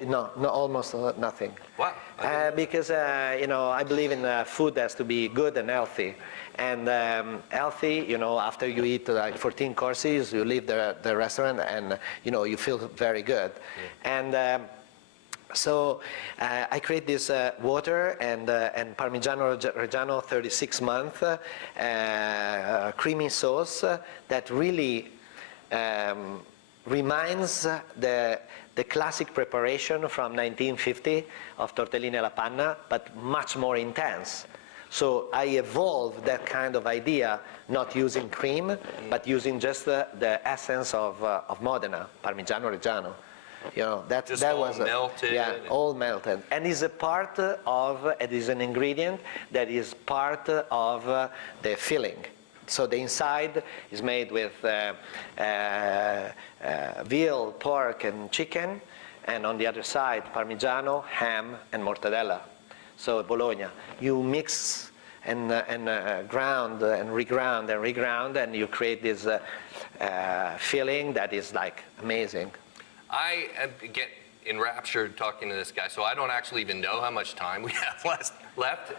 almost nothing. Wow. Because you know, I believe in food has to be good and healthy. And healthy, you know, after you eat like 14 courses, you leave the restaurant and you know you feel very good. And so I create this water and Parmigiano Reggiano 36-month creamy sauce that really reminds the classic preparation from 1950 of tortellini alla panna, but much more intense. So I evolved that kind of idea, not using cream, but using just the essence of Modena, Parmigiano Reggiano. You know, that was melted. Yeah, all melted, and is a part of. It is an ingredient that is part of the filling. So the inside is made with veal, pork, and chicken, and on the other side, Parmigiano, ham, and mortadella. So Bologna. You mix and ground and reground, and you create this filling that is like amazing. I get enraptured talking to this guy, so I don't actually even know how much time we have left.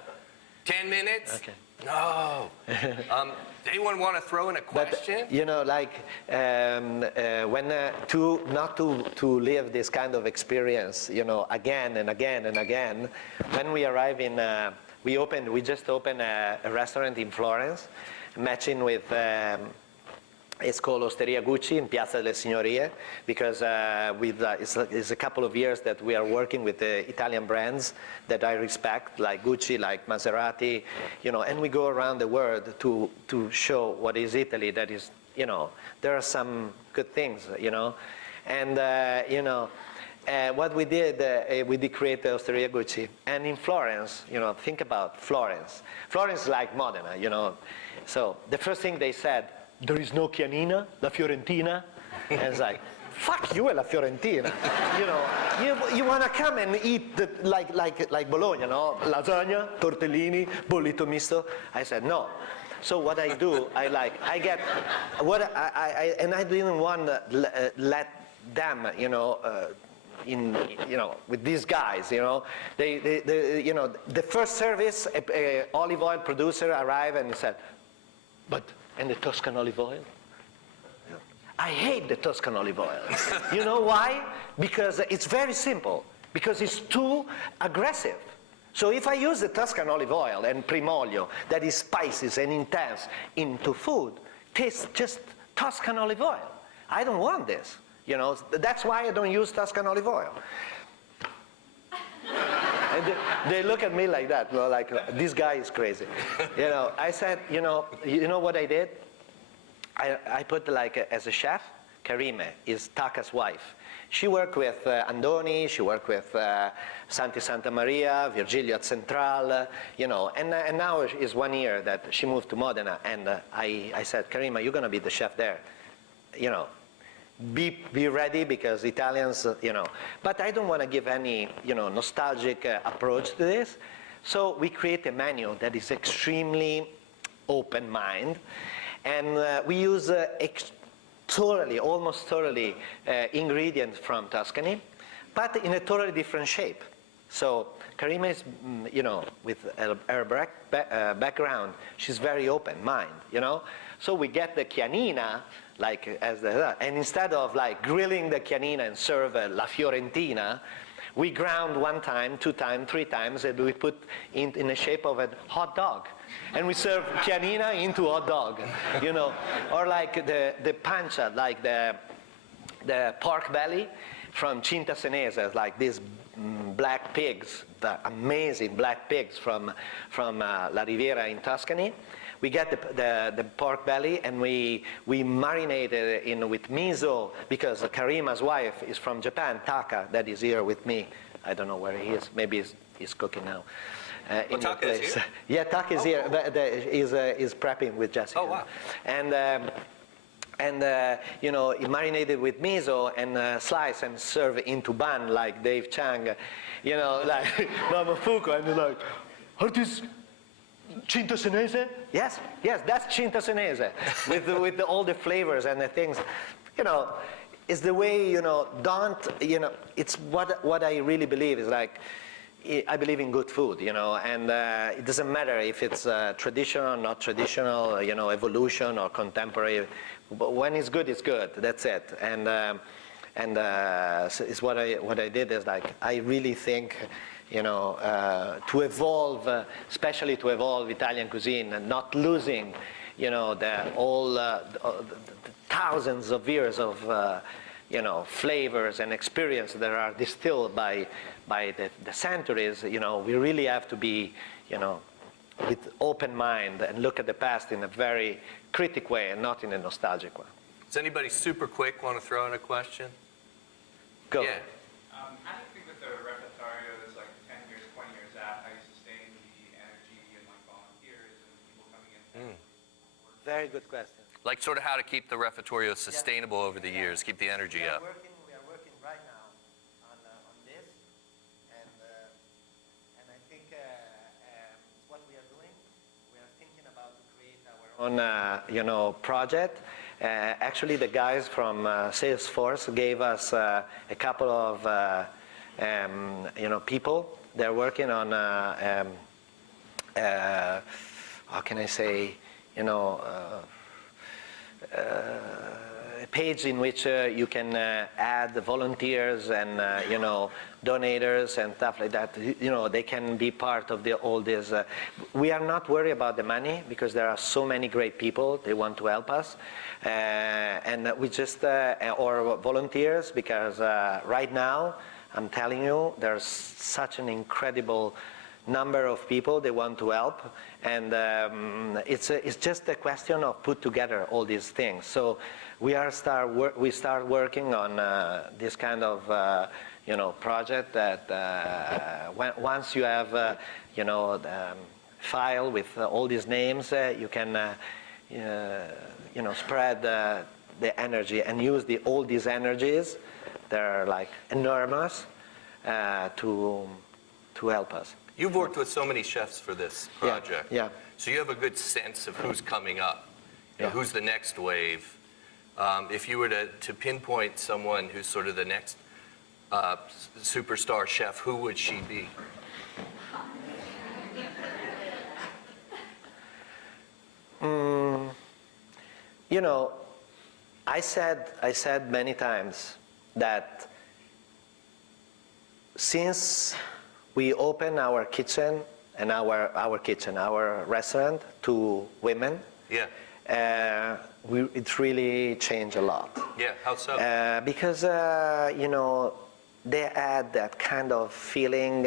10 minutes? Okay. No. Anyone want to throw in a question? But, you know, like when not to live this kind of experience, you know, again and again and again. When we arrive in, we just opened a restaurant in Florence, matching with. It's called Osteria Gucci in Piazza delle Signorie because it's a couple of years that we are working with the Italian brands that I respect, like Gucci, like Maserati, you know, and we go around the world to show what is Italy. That is, you know, there are some good things, you know, and you know. What we did create the Osteria Gucci, and in Florence, you know, think about Florence. Florence is like Modena, you know. So the first thing they said. There is no Chianina, la Fiorentina, and it's like, fuck you and la Fiorentina. You know, you want to come and eat like Bologna, no? Lasagna, tortellini, bollito misto. I said no. So what I do, I get what and I didn't want to let them, you know. With these guys, you know, they you know, the first service, a olive oil producer arrived and he said, but. And the Tuscan olive oil? I hate the Tuscan olive oil. You know why? Because it's very simple. Because it's too aggressive. So if I use the Tuscan olive oil and primolio, that is spices and intense, into food, tastes just Tuscan olive oil. I don't want this. That's why I don't use Tuscan olive oil. And they look at me like that, like, this guy is crazy. I said, you know what I did? I put, like, as a chef, Karime is Taka's wife. She worked with Andoni, she worked with Santi Santa Maria, Virgilio at Central, and now it's 1 year that she moved to Modena, and I said, Karima, you're going to be the chef there. Be ready, because Italians, But I don't want to give any, nostalgic approach to this. So we create a menu that is extremely open-minded, and we use almost totally ingredients from Tuscany, but in a totally different shape. So Karima is, with her background, she's very open-minded, So we get the chianina, like, and instead of, like, grilling the chianina and serve la Fiorentina, we ground 1 time, 2 times, 3 times, and we put in the shape of a hot dog. And we serve chianina into hot dog, Or like the pancia, like the pork belly from Cinta Senese, like these black pigs, the amazing black pigs from La Riviera in Tuscany. We get the pork belly, and we marinate it with miso, because Karima's wife is from Japan, Taka, that is here with me. I don't know where he is. Maybe he's cooking now. In Taka is here? Yeah, Taka is here. Cool. But is prepping with Jessica. Oh, wow. And marinated with miso and slice and serve into bun like Dave Chang, like Mama Fuku, and like, are these Cinta Senese? Yes, that's Cinta Senese with all the flavors and the things, It's the way, it's what I really believe is like, I believe in good food, and it doesn't matter if it's traditional, not traditional, evolution or contemporary. But when it's good, that's it. And so it's what I did is, like, I really think, to evolve, especially to evolve Italian cuisine and not losing, the thousands of years of, flavors and experience that are distilled by the centuries. We really have to be, with open mind and look at the past in a very critic way and not in a nostalgic one. Does anybody super quick want to throw in a question? Go. Yeah. How do you think with the repertorio that's like 10 years, 20 years out, how you sustain the energy and, like, volunteers and people coming in? Very good question. Like, sort of how to keep the repertorio sustainable over the years, keep the energy up. We are working right now on this, and I think what we are doing, we are thinking about to create our own, project. Actually, the guys from Salesforce gave us a couple of, people. They're working on, how can I say, a page in which you can add volunteers and donators and stuff like that. They can be part of all this. We are not worried about the money, because there are so many great people. They want to help us, and we just or volunteers, because right now I'm telling you, there's such an incredible number of people they want to help, and it's just a question of put together all these things. So we start working on this kind of project that once you have the file with all these names, you can spread the energy and use all these energies. They're like enormous to help us. You've worked with so many chefs for this project. Yeah. So you have a good sense of who's coming up, who's the next wave. If you were to pinpoint someone who's sort of the next superstar chef, who would she be? I said many times that since we opened our kitchen and our restaurant to women, it really changed a lot. Yeah, how so? Because, they had that kind of feeling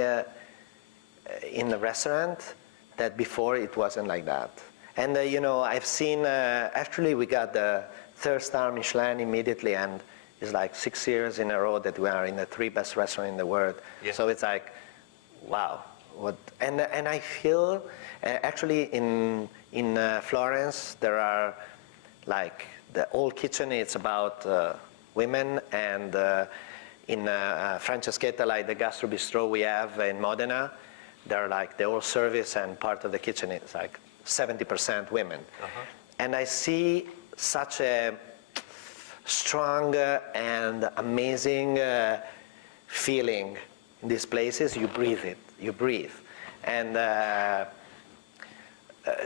in the restaurant that before it wasn't like that. And, I've seen, actually we got the 3rd star Michelin immediately, and it's like 6 years in a row that we are in the 3 best restaurants in the world. Yeah. So it's like, wow. And I feel, actually in Florence, there are like, the whole kitchen is about women, and in Franceschetta, like the gastro bistro we have in Modena, they're like the whole service and part of the kitchen is like 70% women. Uh-huh. And I see such a strong and amazing feeling in these places. You breathe it, you breathe. And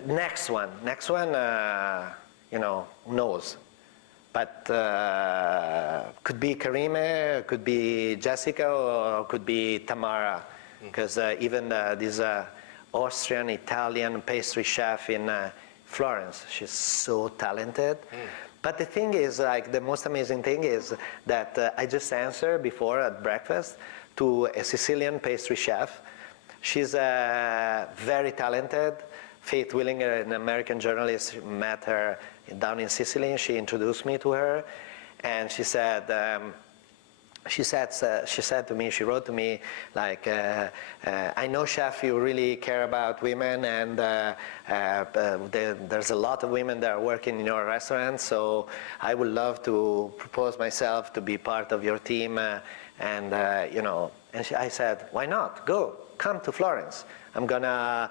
next one, who knows? But could be Karime, could be Jessica, or could be Tamara, because even this Austrian, Italian pastry chef in Florence, she's so talented. But the thing is, like, the most amazing thing is that I just answered before at breakfast to a Sicilian pastry chef. She's very talented. Faith Willinger, an American journalist, met her down in Sicily, and she introduced me to her. And she said to me, she wrote to me, like, I know, chef, you really care about women, and there's a lot of women that are working in your restaurant, so I would love to propose myself to be part of your team, and I said, why not? Come to Florence. You're gonna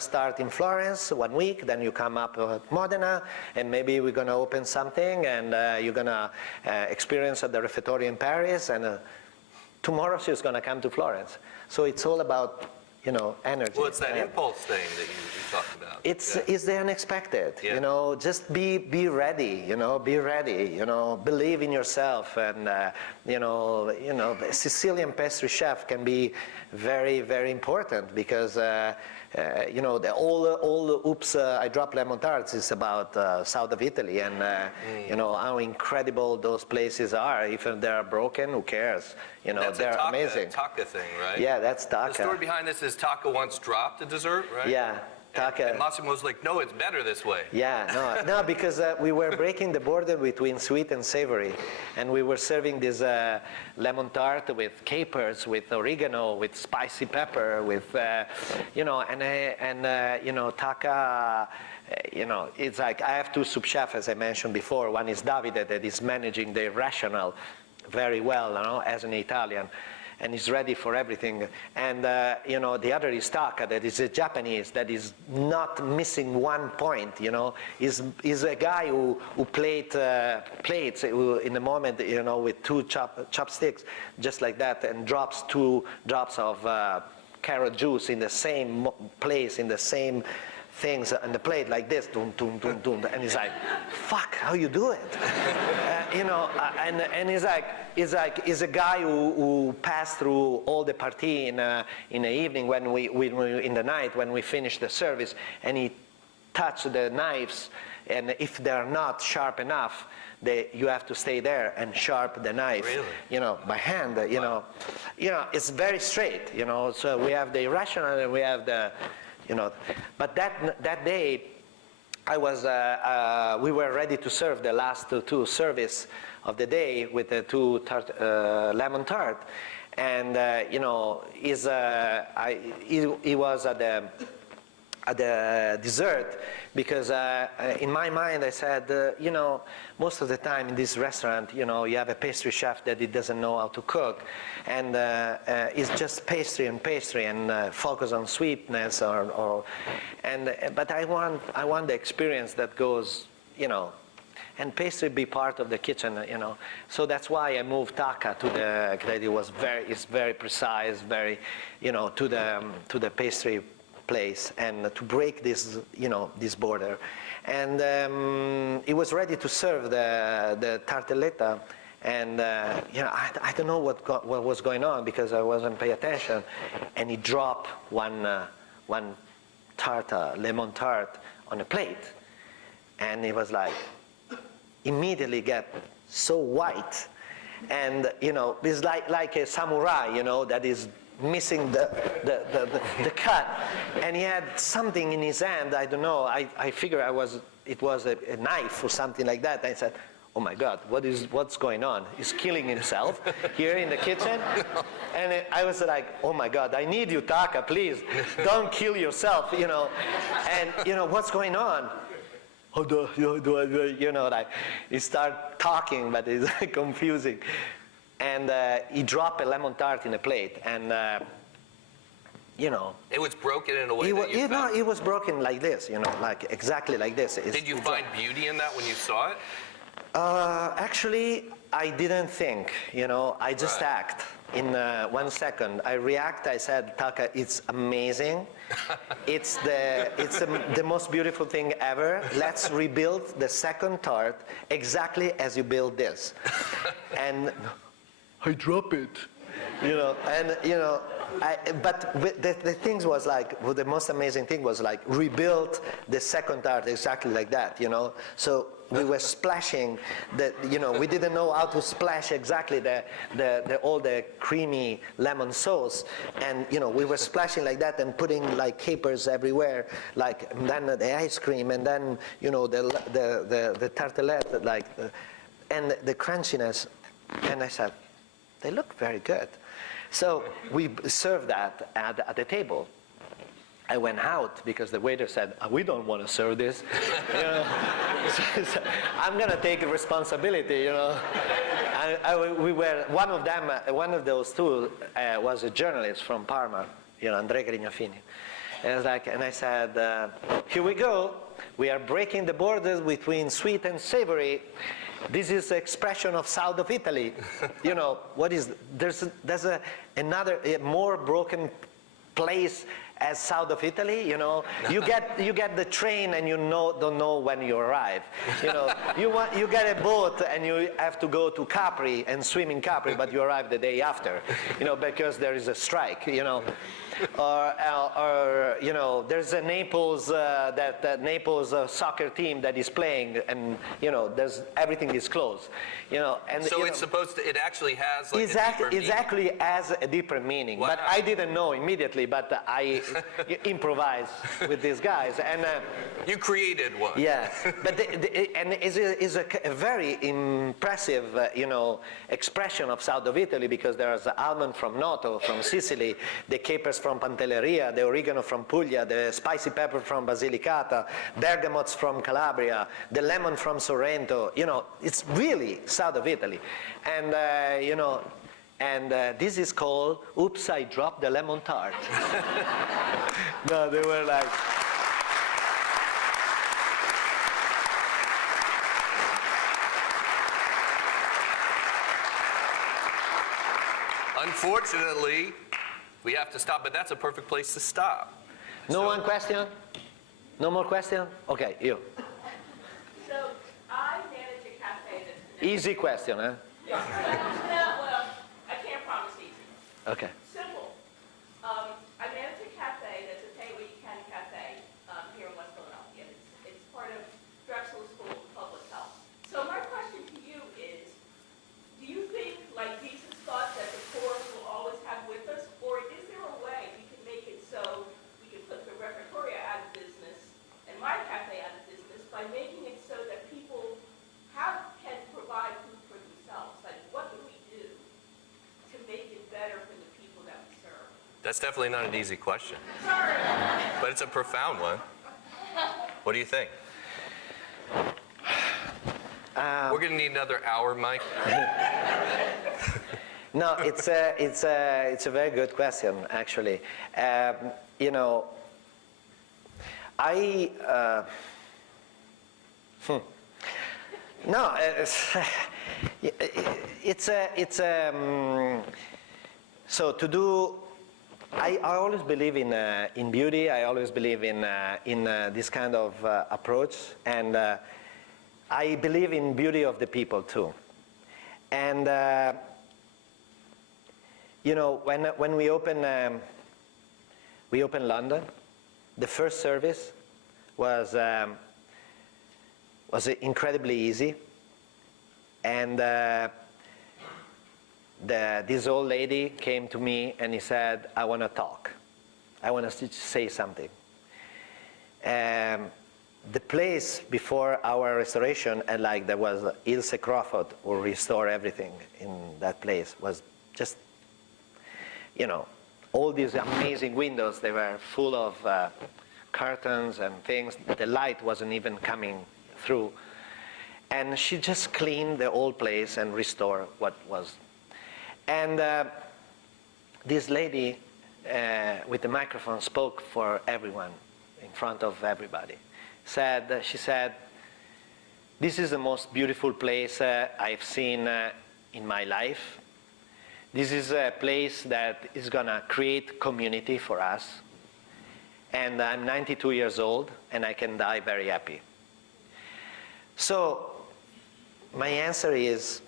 start in Florence 1 week, then you come up to Modena, and maybe we're gonna open something, and you're gonna experience at the refectory in Paris, and tomorrow she's gonna come to Florence. So it's all about, energy. Well, it's that impulse thing that you talked about. It's the unexpected, just be ready, be ready, believe in yourself, and a Sicilian pastry chef can be very, very important, because all the oops, I dropped lemon tarts is about south of Italy, and how incredible those places are. If they're broken, who cares? That's they're amazing. Taka thing, right? Yeah, that's Taka. The story behind this is Taka once dropped a dessert, right? Yeah. And Massimo was like, no, it's better this way. Yeah, no, because we were breaking the border between sweet and savory, and we were serving this lemon tart with capers, with oregano, with spicy pepper, with Taka. It's like, I have 2 sous chefs, as I mentioned before. One is Davide, that is managing the rational very well, as an Italian, and is ready for everything. And the other is Taka, that is a Japanese, that is not missing one point. Is a guy who plates in the moment, with 2 chopsticks, just like that, and drops 2 drops of carrot juice in the same place, in the same things on the plate, like this, dum, dum, dum, dum, and he's like, fuck, how you do it? And he's a guy who passed through all the party in the evening, when we in the night when we finished the service, and he touched the knives, and if they're not sharp enough, you have to stay there and sharpen the knife. Really? By hand. It's very straight. So we have the irrational and we have the. But that day, we were ready to serve the last two service of the day with the 2 lemon tart, and he was at the dessert, because in my mind I said, most of the time in this restaurant, you have a pastry chef that he doesn't know how to cook, and it's just pastry and focus on sweetness, but I want the experience that goes, and pastry be part of the kitchen, So that's why I moved Taka to that it's very precise, very, to the pastry place, and to break this, this border. And he was ready to serve the tartelletta, and I don't know what was going on, because I wasn't paying attention, and he dropped one lemon tart on a plate, And it was like, immediately get so white. And, it's like a samurai, that is missing the cut. And he had something in his hand, I don't know, I figured it was a knife or something like that. I said, oh my God, what's going on? He's killing himself here in the kitchen. And I was like, oh my God, I need you, Taka, please, don't kill yourself, And, what's going on? How do like, he start talking, but it's confusing. And he dropped a lemon tart in a plate, and, It was broken in a way that you found. it was broken like this, like exactly like this. Did you find beauty in that when you saw it? Actually, I didn't think, I just act. In 1 second, I react. I said, Taka, it's amazing. It's the most beautiful thing ever. Let's rebuild the second tart exactly as you build this. And I drop it, but the things was like, the most amazing thing was like rebuild the second tart exactly like that, So we were splashing we didn't know how to splash exactly all the creamy lemon sauce, and we were splashing like that and putting like capers everywhere, and then the ice cream, and then the tartelette, and the crunchiness, and I said, they look very good. So we served that at the table. I went out because the waiter said, we don't want to serve this. So I'm going to take responsibility, we were, one of those two was a journalist from Parma, Andrea Grignafini. And I said, here we go. We are breaking the borders between sweet and savory. This is the expression of south of Italy. There's another more broken place as south of Italy, you get the train and don't know when you arrive. You get a boat and you have to go to Capri and swim in Capri, but you arrive the day after, because there is a strike, or there's a Naples Naples soccer team that is playing, and everything is closed, and so it's supposed to. It actually has like exactly has a deeper meaning. Wow. But I didn't know immediately. But I improvised with these guys, and you created one. Yeah, but and is a very impressive expression of south of Italy, because there's the almond from Noto, from Sicily, the capers from Pantelleria, the oregano from Puglia, the spicy pepper from Basilicata, bergamots from Calabria, the lemon from Sorrento. It's really south of Italy, and this is called "Oops, I dropped the lemon tart." No, they were like. Unfortunately, we have to stop, but that's a perfect place to stop. No one question? No more question? Okay, you. So I manage a cafe that's Easy question, huh? well, I can't promise easy. Okay. Simple. I manage a cafe that's a pay-what-you-can cafe here in West Philadelphia. It's part of Drexel School of Public Health. So my question to you is, do you think, like Jesus thought, that the poor will always have with us, or is there a way we can make it so we can put the repertoria out of business and my cafe out of business by making it so that people can provide food for themselves? Like, what can we do to make it better for the people that we serve? That's definitely not an easy question, Sorry. but it's a profound one. What do you think? We're going to need another hour, Mike. No, it's a very good question, actually. No, so to do. I always believe in beauty. I always believe in this kind of approach, and I believe in beauty of the people too. And when we opened London, the first service was was incredibly easy. And this old lady came to me and he said, I want to talk. I want to say something. The place before our restoration, and like there was Ilse Crawford who restored everything in that place, was just, you know, all these amazing windows, they were full of curtains and things. The light wasn't even coming through. And she just cleaned the whole place and restored what was. And this lady with the microphone spoke for everyone, in front of everybody. She said, this is the most beautiful place I've seen in my life. This is a place that is going to create community for us. And I'm 92 years old, and I can die very happy. So my answer is,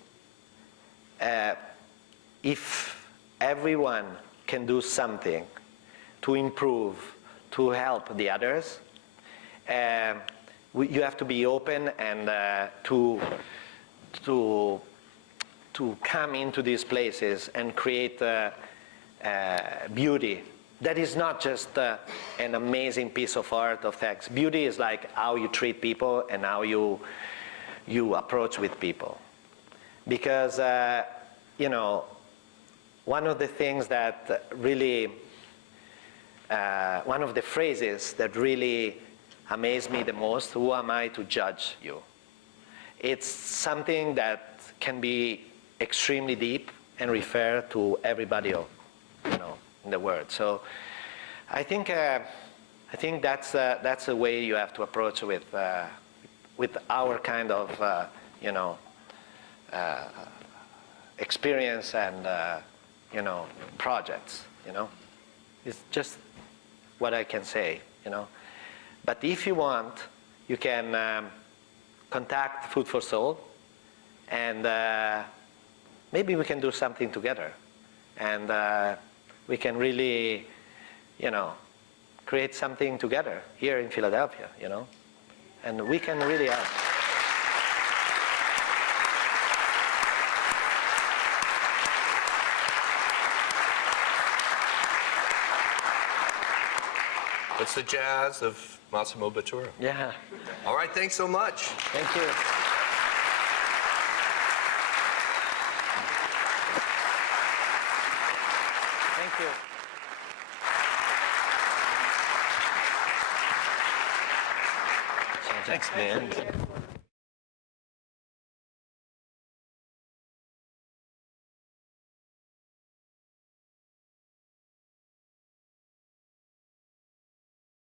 if everyone can do something to improve, to help the others, you have to be open and to come into these places and create beauty. That is not just an amazing piece of art of text. Beauty is like how you treat people and how you approach with people. Because, you know, one of the things that really, one of the phrases that really amazed me the most, who am I to judge you? It's something that can be extremely deep and refer to everybody, you know, in the world. So I think that's the way you have to approach with our kind of, you know, experience and, you know, projects, you know. It's just what I can say, you know. But if you want, you can contact Food for Soul, and maybe we can do something together. And we can really, you know, create something together here in Philadelphia, you know. And we can really help. It's the jazz of Massimo Bottura. Yeah. All right, thanks so much. Thank you. Thank you. Thanks, man.